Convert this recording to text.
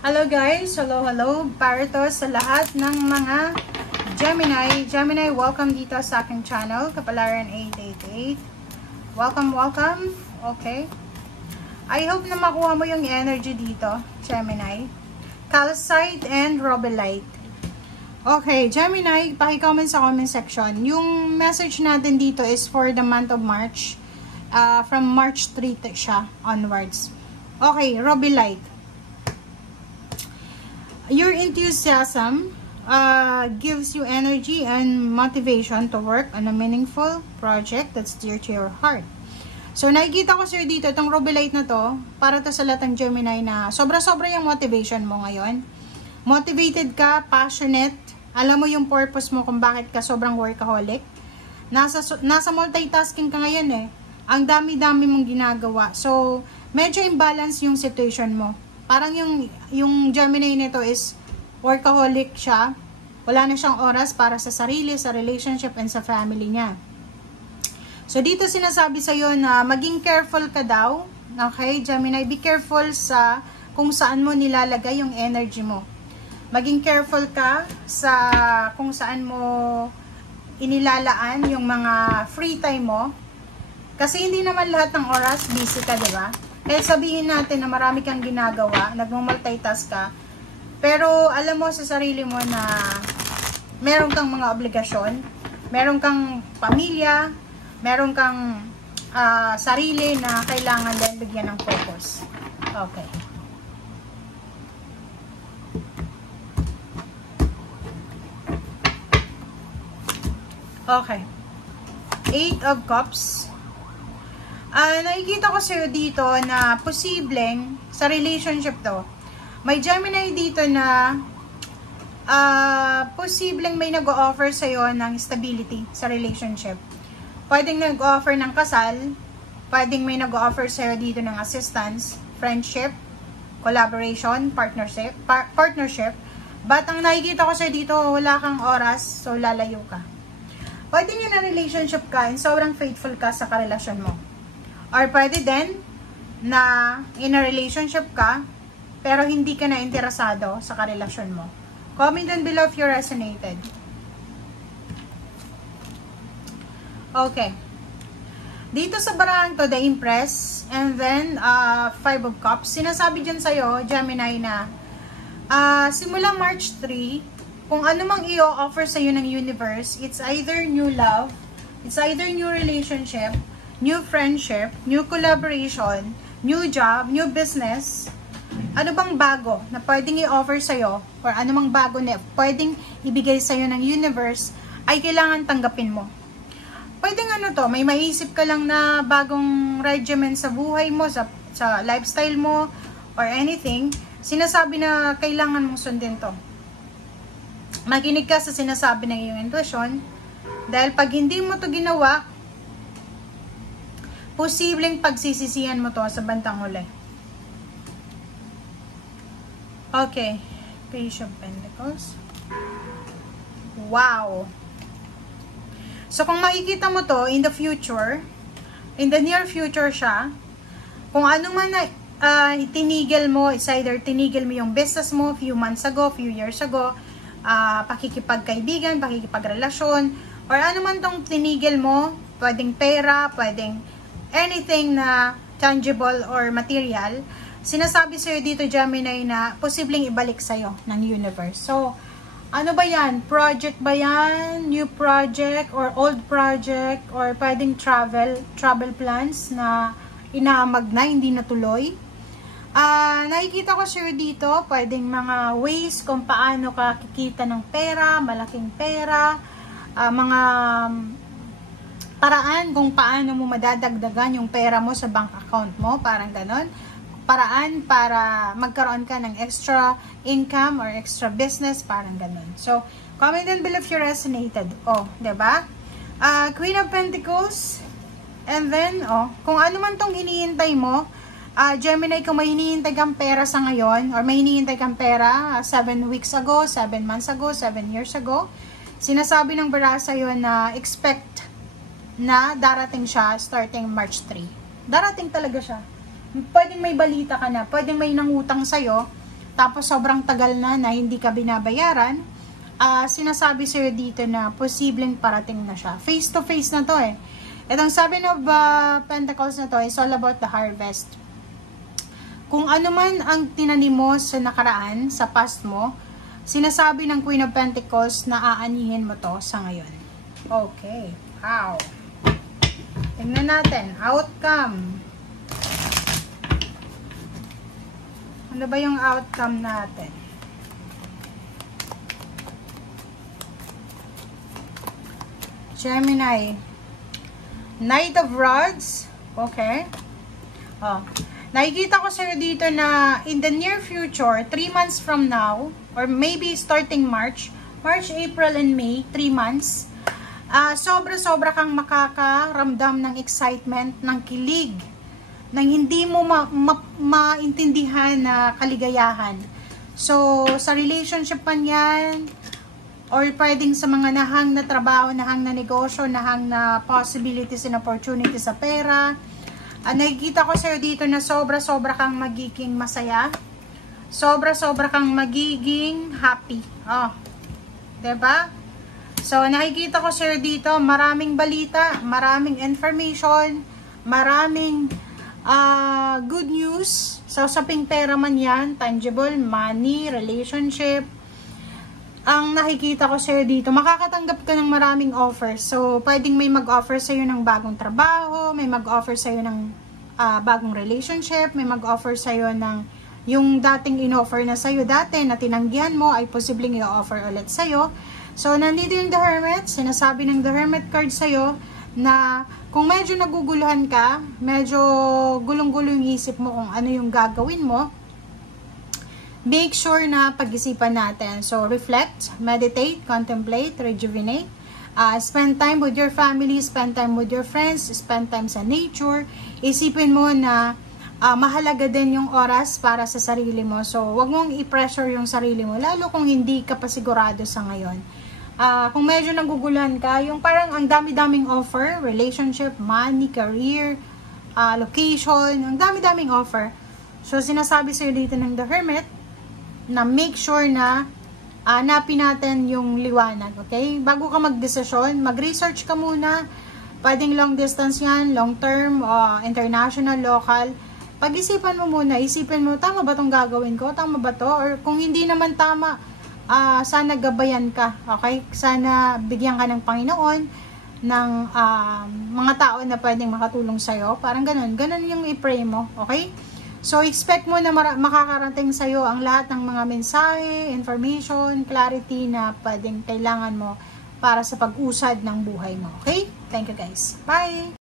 Hello guys! Hello! Para to sa lahat ng mga Gemini, welcome dito sa aking channel, Kapalaran 888. Welcome. Okay. I hope na makuha mo yung energy dito, Gemini. Calcite and Rubellite. Okay, Gemini, paki-comment sa comment section. Yung message natin dito is for the month of March. From March 3 siya onwards. Okay, Rubellite. Your enthusiasm gives you energy and motivation to work on a meaningful project that's dear to your heart. So, nakikita ko sir dito, itong Rubellite na to, para to sa latang Gemini na sobra-sobra yung motivation mo ngayon. Motivated ka, passionate, alam mo yung purpose mo kung bakit ka sobrang workaholic. Nasa multitasking ka ngayon eh. Ang dami-dami mong ginagawa. So, medyo imbalance yung situation mo. Parang yung Gemini nito is workaholic siya. Wala na siyang oras para sa sarili, sa relationship, and sa family niya. So, dito sinasabi sa'yo na maging careful ka daw. Okay, Gemini, be careful sa kung saan mo nilalagay yung energy mo. Maging careful ka sa kung saan mo inilalaan yung mga free time mo. Kasi hindi naman lahat ng oras busy ka, di ba? Kaya sabihin natin na marami kang ginagawa, nagmo-multitask ka, pero alam mo sa sarili mo na meron kang mga obligasyon, meron kang pamilya, meron kang sarili na kailangan din bigyan ng focus. Okay. Okay. 8 of Cups. Nakikita ko sa'yo dito na posibleng sa relationship to. May Gemini dito na posibleng may nag-o-offer sa'yo ng stability sa relationship. Pwedeng nag-o-offer ng kasal, pwedeng may nag-o-offer sa'yo dito ng assistance, friendship, collaboration, partnership. But ang nakikita ko sa'yo dito, wala kang oras, so lalayo ka. Pwede nga na relationship ka and sobrang faithful ka sa karelasyon mo. Or pwede din na in a relationship ka, pero hindi ka na interesado sa karelasyon mo. Comment down below if you resonated. Okay. Dito sa barang to, the Empress, and then 5 of Cups. Sinasabi dyan sa'yo, Gemini, na simula March 3, kung ano mang i-offer sa'yo ng universe, it's either new love, it's either new relationship, new friendship, new collaboration, new job, new business, ano bang bago na pwedeng i-offer sa'yo, or ano mang bago na pwedeng ibigay sa'yo ng universe, ay kailangan tanggapin mo. Pwedeng ano to, may maisip ka lang na bagong regimen sa buhay mo, sa lifestyle mo, or anything, sinasabi na kailangan mong sundin to. Makinig ka sa sinasabi ng iyong intuition, dahil pag hindi mo to ginawa, posibleng pagsisisihan mo to sa bandang huli. Okay. Page of Pentacles. Wow. So, kung makikita mo to in the future, in the near future siya, kung ano man na tinigil mo, it's either tinigil mo yung business mo few months ago, few years ago, pakikipagkaibigan, pakikipagrelasyon, or ano man tong tinigil mo, pwedeng pera, pwedeng anything na tangible or material, sinasabi sa'yo dito, Gemini, na posibleng ibalik sa'yo ng universe. So, ano ba yan? Project ba yan? New project or old project? Or pwedeng travel plans na inaamag na, hindi natuloy? Nakikita ko sa'yo dito, pwedeng mga ways kung paano ka kikita ng pera, malaking pera, mga paraan kung paano mo madadagdagan yung pera mo sa bank account mo, parang ganon. Paraan para magkaroon ka ng extra income or extra business, parang ganon. So, comment down below if you resonated. Oh, diba? Queen of Pentacles. And then, kung ano man tong hinihintay mo, Gemini, kung may hinihintay kang pera sa ngayon, or may hinihintay kang pera 7 weeks ago, 7 months ago, 7 years ago, sinasabi ng bara sa'yo na expect na darating siya starting March 3. Darating talaga siya. Pwedeng may balita ka na, pwedeng may nangutang sa'yo, tapos sobrang tagal na hindi ka binabayaran, sinasabi sa'yo dito na posibleng parating na siya. Face to face na to eh. Itong Seven of Pentacles na to is all about the harvest. Kung ano man ang tinanim mo sa nakaraan, sa past mo, sinasabi ng Queen of Pentacles na aanihin mo to sa ngayon. Okay. Wow. Tingnan natin. Outcome. Ano ba yung outcome natin? Gemini. Knight of Rods. Okay. Nakikita ko sa'yo dito na in the near future, 3 months from now, or maybe starting March, April, and May, 3 months, sobra-sobra kang makakaramdam ng excitement, ng kilig, nang hindi mo maintindihan na kaligayahan. So, sa relationship man yan, or pwedeng sa mga nahang na trabaho, nahang na negosyo, nahang na possibilities and opportunities sa pera, nakikita ko sa'yo dito na sobra-sobra kang magiging masaya, sobra-sobra kang magiging happy. Diba? So, nakikita ko sa'yo dito, maraming balita, maraming information, maraming good news. Sa usaping pera man yan, tangible, money, relationship. Ang nakikita ko sa'yo dito, makakatanggap ka ng maraming offers. So, pwedeng may mag-offer sa'yo ng bagong trabaho, may mag-offer sa'yo ng bagong relationship, may mag-offer sa'yo ng yung dating in-offer na sa'yo dati na tinanggihan mo ay posibleng i-offer ulit sa'yo. So, nandito yung The Hermit. Sinasabi ng The Hermit card sa'yo na kung medyo naguguluhan ka, medyo gulong-gulo yung isip mo kung ano yung gagawin mo, make sure na pag-isipan natin. So, reflect, meditate, contemplate, rejuvenate. Spend time with your family, spend time with your friends, spend time sa nature. Isipin mo na mahalaga din yung oras para sa sarili mo. So, wag mong i-pressure yung sarili mo, lalo kung hindi ka pa sigurado sa ngayon. Kung medyo naguguluhan ka, yung parang ang dami-daming offer, relationship, money, career, location, ang dami-daming offer. So, sinasabi sa'yo dito ng The Hermit, na make sure na hanapin natin yung liwanag, okay? Bago ka magdesisyon, mag-research ka muna. Pwedeng long distance yan, long term, international, local. Pag-isipan mo muna, isipin mo, tama ba itong gagawin ko? Tama ba to? Or kung hindi naman tama, sana gabayan ka, okay? Sana bigyan ka ng Panginoon ng mga tao na pwedeng makatulong sa'yo. Parang ganun. Ganun yung i-pray mo, okay? So, expect mo na makakarating sa'yo ang lahat ng mga mensahe, information, clarity na pwedeng kailangan mo para sa pag-usad ng buhay mo. Okay? Thank you guys. Bye!